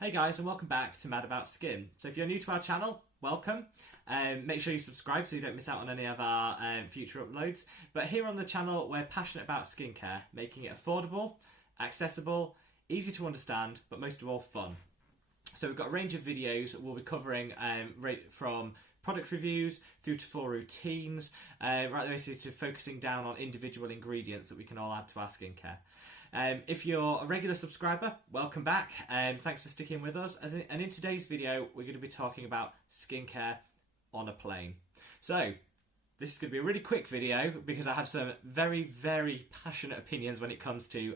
Hey guys, and welcome back to Mad About Skin. So if you're new to our channel, welcome. Make sure you subscribe so you don't miss out on any of our future uploads. But here on the channel, we're passionate about skincare, making it affordable, accessible, easy to understand, but most of all fun. So we've got a range of videos we'll be covering right from product reviews through to full routines, right the way through to focusing down on individual ingredients that we can all add to our skincare. If you're a regular subscriber, welcome back. Thanks for sticking with us. And in today's video, we're going to be talking about skincare on a plane. So this is going to be a really quick video because I have some very, very passionate opinions when it comes to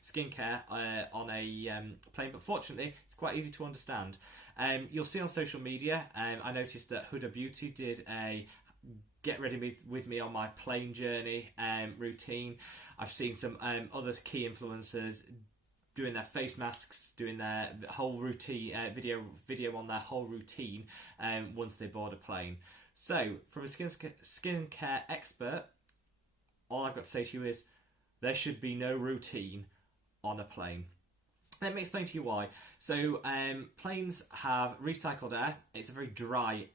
skincare on a plane. But fortunately, it's quite easy to understand. You'll see on social media, I noticed that Huda Beauty did a get ready with me on my plane journey routine. I've seen some other key influencers doing their face masks, doing their whole routine video on their whole routine once they board a plane. So, from a skincare expert, all I've got to say to you is there should be no routine on a plane. Let me explain to you why. So, planes have recycled air. It's a very dry,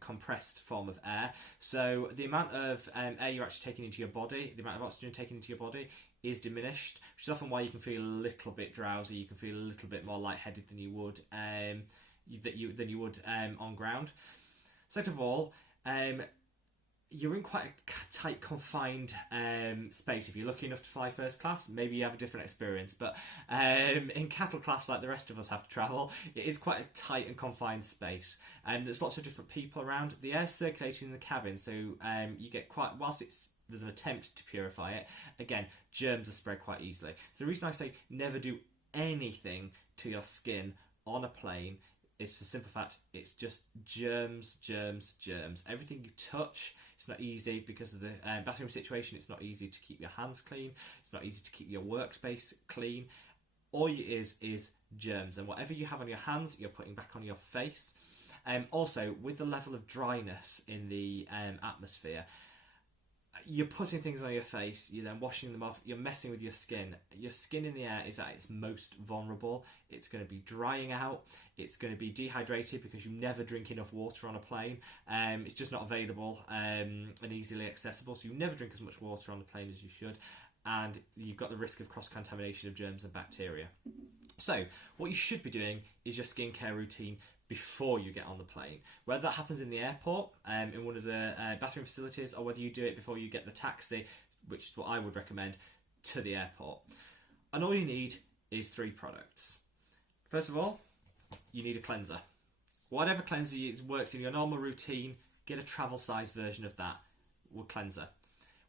compressed form of air. So, the amount of air you're actually taking into your body, the amount of oxygen taken into your body, is diminished, which is often why you can feel a little bit drowsy. You can feel a little bit more lightheaded than you would on ground. Second of all, you're in quite a tight, confined space. If you're lucky enough to fly first class, maybe you have a different experience. But in cattle class, like the rest of us have to travel, it is quite a tight and confined space. And there's lots of different people around. The air's circulating in the cabin, so you get quite, whilst there's an attempt to purify it, again, germs are spread quite easily. So the reason I say never do anything to your skin on a plane is the simple fact it's just germs, germs, germs. Everything you touch, it's not easy because of the bathroom situation. It's not easy to keep your hands clean. It's not easy to keep your workspace clean. All it is germs, and whatever you have on your hands, you're putting back on your face. Also, with the level of dryness in the atmosphere, you're putting things on your face, you're then washing them off, you're messing with your skin. Your skin in the air is at its most vulnerable. It's going to be drying out, it's going to be dehydrated because you never drink enough water on a plane. It's just not available and easily accessible, so you never drink as much water on the plane as you should, and you've got the risk of cross-contamination of germs and bacteria. So what you should be doing is your skincare routine before you get on the plane. Whether that happens in the airport, in one of the bathroom facilities, or whether you do it before you get the taxi, which is what I would recommend, to the airport. And all you need is 3 products. First of all, you need a cleanser. Whatever cleanser works in your normal routine, get a travel size version of that cleanser.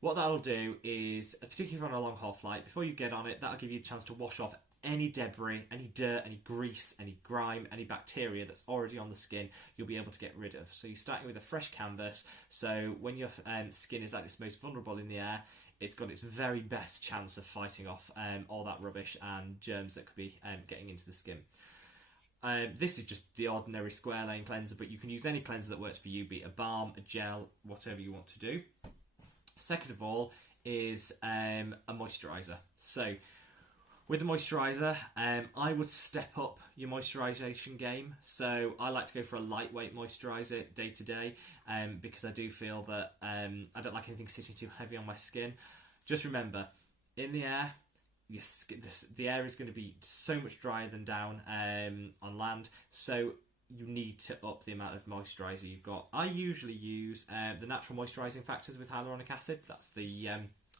What that'll do is, particularly if you're on a long haul flight, before you get on it, that'll give you a chance to wash off any debris, any dirt, any grease, any grime, any bacteria that's already on the skin, you'll be able to get rid of. So you're starting with a fresh canvas, so when your skin is at its most vulnerable in the air, it's got its very best chance of fighting off all that rubbish and germs that could be getting into the skin. This is just the ordinary square lane cleanser, but you can use any cleanser that works for you, be it a balm, a gel, whatever you want to do. Second of all is a moisturiser. So with the moisturiser, I would step up your moisturisation game. So I like to go for a lightweight moisturiser day to day because I do feel that I don't like anything sitting too heavy on my skin. Just remember, in the air, the air is going to be so much drier than down on land. So you need to up the amount of moisturiser you've got. I usually use the natural moisturising factors with hyaluronic acid. That's the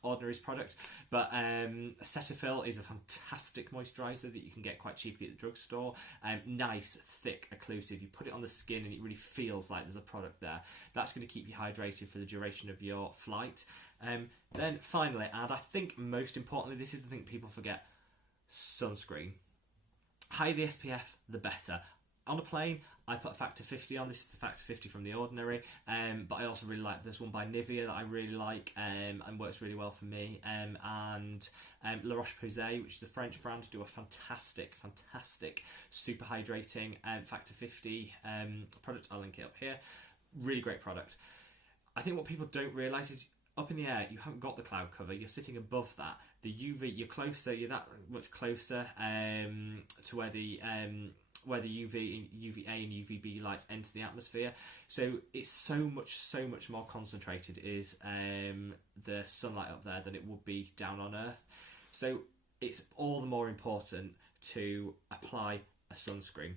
Ordinary's product, but Cetaphil is a fantastic moisturiser that you can get quite cheaply at the drugstore. Nice, thick, occlusive. You put it on the skin and it really feels like there's a product there. That's going to keep you hydrated for the duration of your flight. Then finally, and I think most importantly, this is the thing people forget, sunscreen. Higher the SPF, the better. On a plane, I put a factor 50 on. This is the factor 50 from The Ordinary, but I also really like this one by Nivea that I really like and works really well for me. And La Roche-Posay, which is a French brand, do a fantastic super hydrating factor 50 product. I'll link it up here. Really great product. I think what people don't realise is up in the air, you haven't got the cloud cover, you're sitting above that. The UV, you're that much closer to where the where the UVA and UVB lights enter the atmosphere. So it's so much more concentrated is the sunlight up there than it would be down on Earth. So it's all the more important to apply a sunscreen.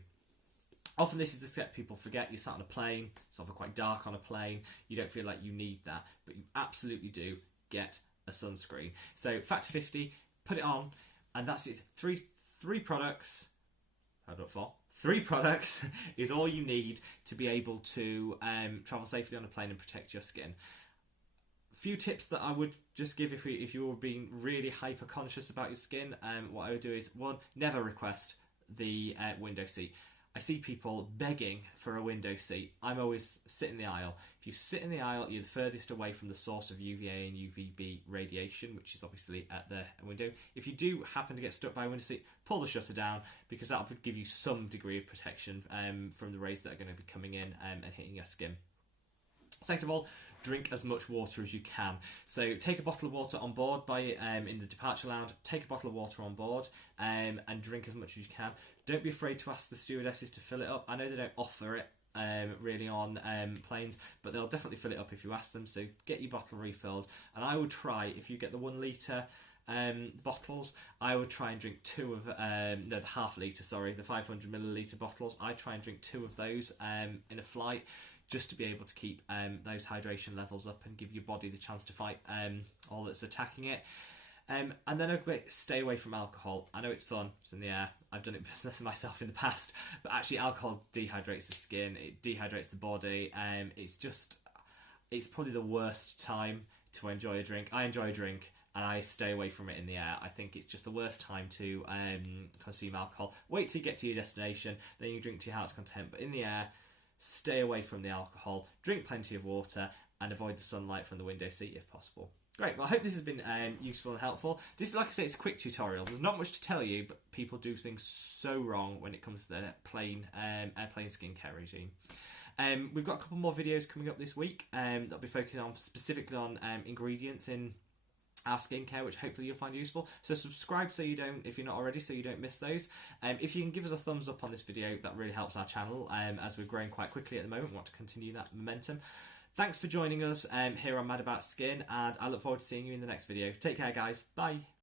Often this is the step people forget. You sat on a plane, it's often quite dark on a plane, you don't feel like you need that, but you absolutely do get a sunscreen. So factor 50, put it on, and that's it. Three products, hold up, 4. 3 products is all you need to be able to travel safely on a plane and protect your skin. Few tips that I would just give if you were being really hyper conscious about your skin. What I would do is, 1, never request the window seat. I see people begging for a window seat. I'm always sit in the aisle. If you sit in the aisle, you're the furthest away from the source of UVA and UVB radiation, which is obviously at the window. If you do happen to get stuck by a window seat, pull the shutter down, because that'll give you some degree of protection from the rays that are going to be coming in and hitting your skin. Second of all, drink as much water as you can. So take a bottle of water on board in the departure lounge. Take a bottle of water on board and drink as much as you can. Don't be afraid to ask the stewardesses to fill it up. I know they don't offer it really on planes, but they'll definitely fill it up if you ask them. So get your bottle refilled. And I would try, if you get the 1 litre bottles, I would try and drink 2 of the half litre, sorry, the 500 milliliter bottles. I try and drink 2 of those in a flight, just to be able to keep those hydration levels up and give your body the chance to fight all that's attacking it. And then stay away from alcohol. I know it's fun, it's in the air. I've done it myself in the past, but actually alcohol dehydrates the skin, it dehydrates the body. It's probably the worst time to enjoy a drink. I enjoy a drink and I stay away from it in the air. I think it's just the worst time to consume alcohol. Wait till you get to your destination, then you drink to your heart's content. But in the air, stay away from the alcohol, drink plenty of water, and avoid the sunlight from the window seat if possible. Great, well I hope this has been useful and helpful. This, like I say, it's a quick tutorial. There's not much to tell you, but people do things so wrong when it comes to their airplane skincare regime. We've got a couple more videos coming up this week that'll be focusing on specifically on ingredients in our skincare, which hopefully you'll find useful. So subscribe so you don't, if you're not already, so you don't miss those. If you can give us a thumbs up on this video, that really helps our channel as we're growing quite quickly at the moment. We want to continue that momentum. Thanks for joining us here on Mad About Skin, and I look forward to seeing you in the next video. Take care, guys. Bye.